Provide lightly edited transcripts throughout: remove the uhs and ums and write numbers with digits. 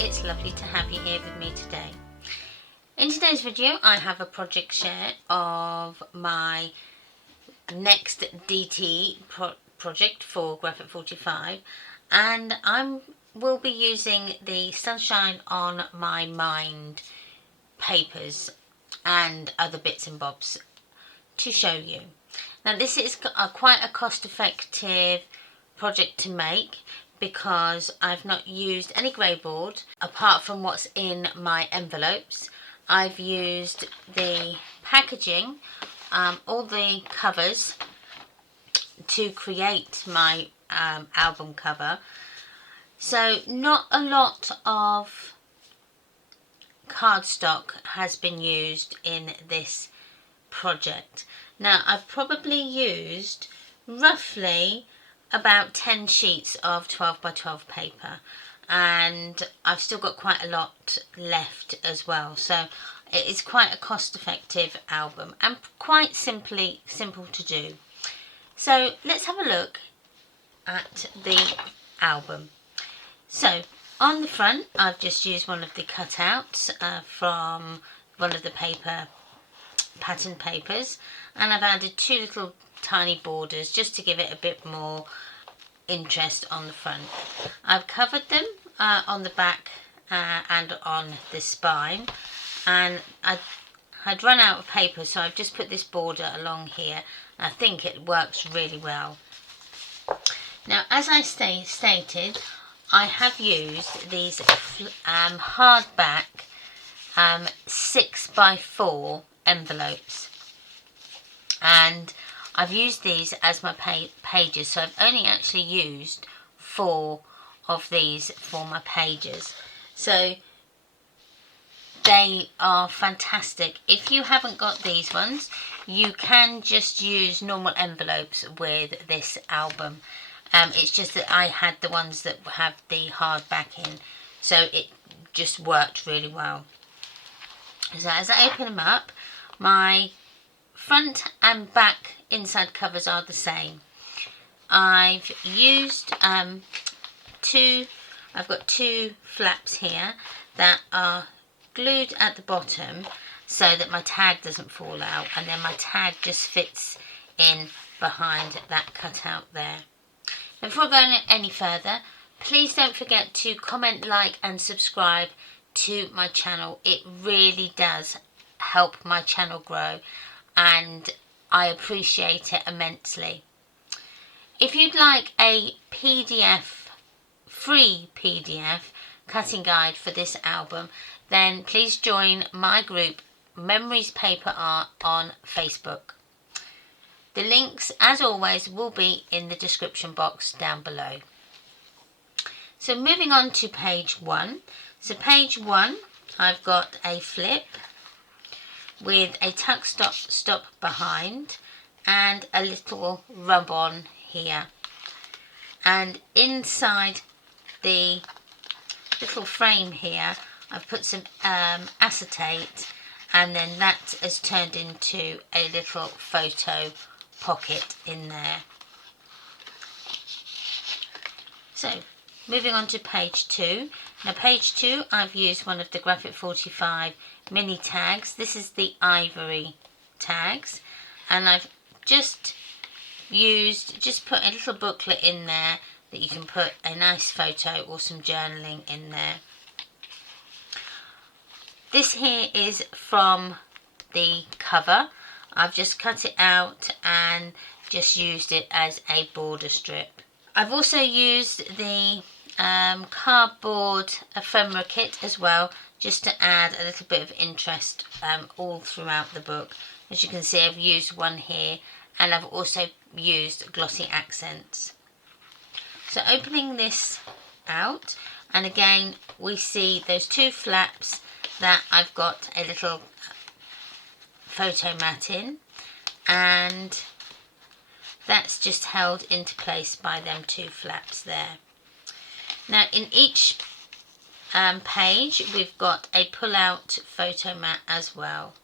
it's lovely to have you here with me today. In today's video I have a project share of my next DT project for Graphic 45, and I will be using the Sunshine on My Mind papers and other bits and bobs to show you. Now this is quite a cost-effective project to make because I've not used any grey board apart from what's in my envelopes. I've used the packaging, all the covers to create my album cover. So not a lot of cardstock has been used in this project. Now I've probably used roughly about 10 sheets of 12 by 12 paper, and I've still got quite a lot left as well, so it is quite a cost-effective album and quite simple to do. So let's have a look at the album. So on the front I've just used one of the cutouts from one of the pattern papers, and I've added two little tiny borders just to give it a bit more interest on the front. I've covered them on the back and on the spine, and I'd run out of paper, so I've just put this border along here. I think it works really well. Now, as I stated, I have used these hardback 6x4 envelopes, and I've used these as my pages, so I've only actually used 4 of these for my pages. So they are fantastic. If you haven't got these ones, you can just use normal envelopes with this album. It's just that I had the ones that have the hard backing, so it just worked really well. So as I open them up, my front and back inside covers are the same. I've used I've got two flaps here that are glued at the bottom so that my tag doesn't fall out, and then my tag just fits in behind that cutout there. Before going any further, please don't forget to comment, like and subscribe to my channel. It really does help my channel grow, and I appreciate it immensely. If you'd like a free PDF cutting guide for this album, then please join my group Memories Paper Art on Facebook. The links, as always, will be in the description box down below. So moving on to page 1. So page 1, I've got a flip with a tuck stop behind and a little rub-on here, and inside the little frame here I've put some acetate, and then that has turned into a little photo pocket in there. So moving on to page 2. Now page 2, I've used one of the Graphic 45 mini tags. This is the ivory tags, and I've just put a little booklet in there that you can put a nice photo or some journaling in there. This here is from the cover. I've just cut it out and just used it as a border strip. I've also used the cardboard ephemera kit as well, just to add a little bit of interest all throughout the book. As you can see, I've used one here, and I've also used glossy accents. So opening this out, and again we see those two flaps that I've got a little photo mat in, and that's just held into place by them two flaps there. Now in each page we've got a pull-out photo mat as well.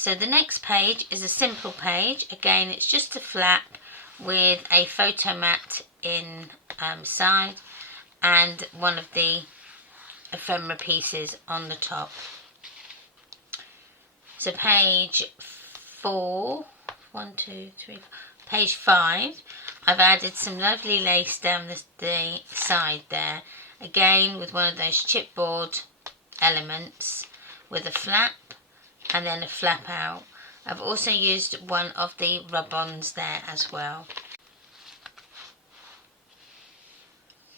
So the next page is a simple page. Again, it's just a flap with a photo mat inside and one of the ephemera pieces on the top. So page 4, 1, 2, 3, page 5, I've added some lovely lace down the side there, again with one of those chipboard elements with a flap and then a flap out. I've also used one of the rub-ons there as well.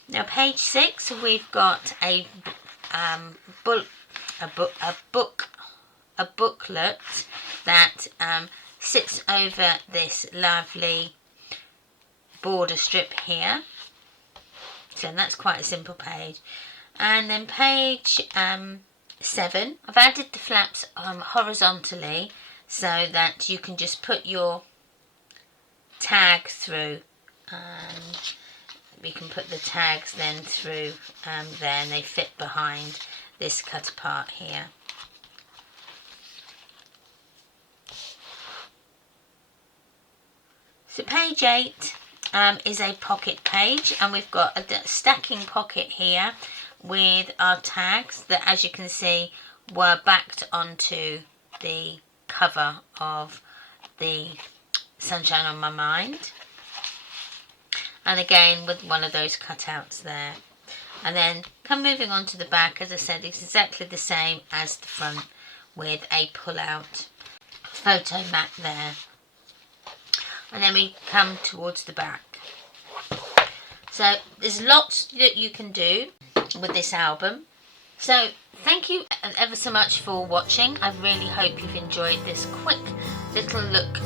Now page 6, we've got a booklet that sits over this lovely border strip here. So that's quite a simple page. And then page 7, I've added the flaps horizontally so that you can just put your tag through, and we can put the tags then through there, and they fit behind this cut apart here. So page 8 is a pocket page, and we've got a stacking pocket here with our tags that, as you can see, were backed onto the cover of the Sunshine on My Mind, and again with one of those cutouts there. And then moving on to the back, as I said, it's exactly the same as the front with a pull-out photo mat there. And then we come towards the back. So there's lots that you can do with this album. So thank you ever so much for watching. I really hope you've enjoyed this quick little look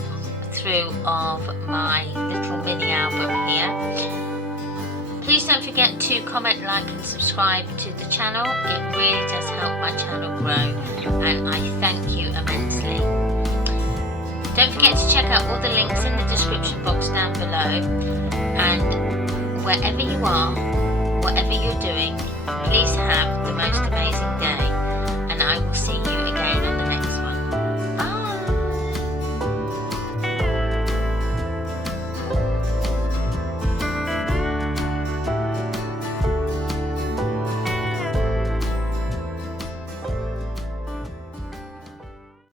through of my little mini album here. Please don't forget to comment, like and subscribe to the channel. It really does help my channel grow, and I thank you immensely. Don't forget to check out all the links in the description box down below, and wherever you are, whatever you're doing, please have the most amazing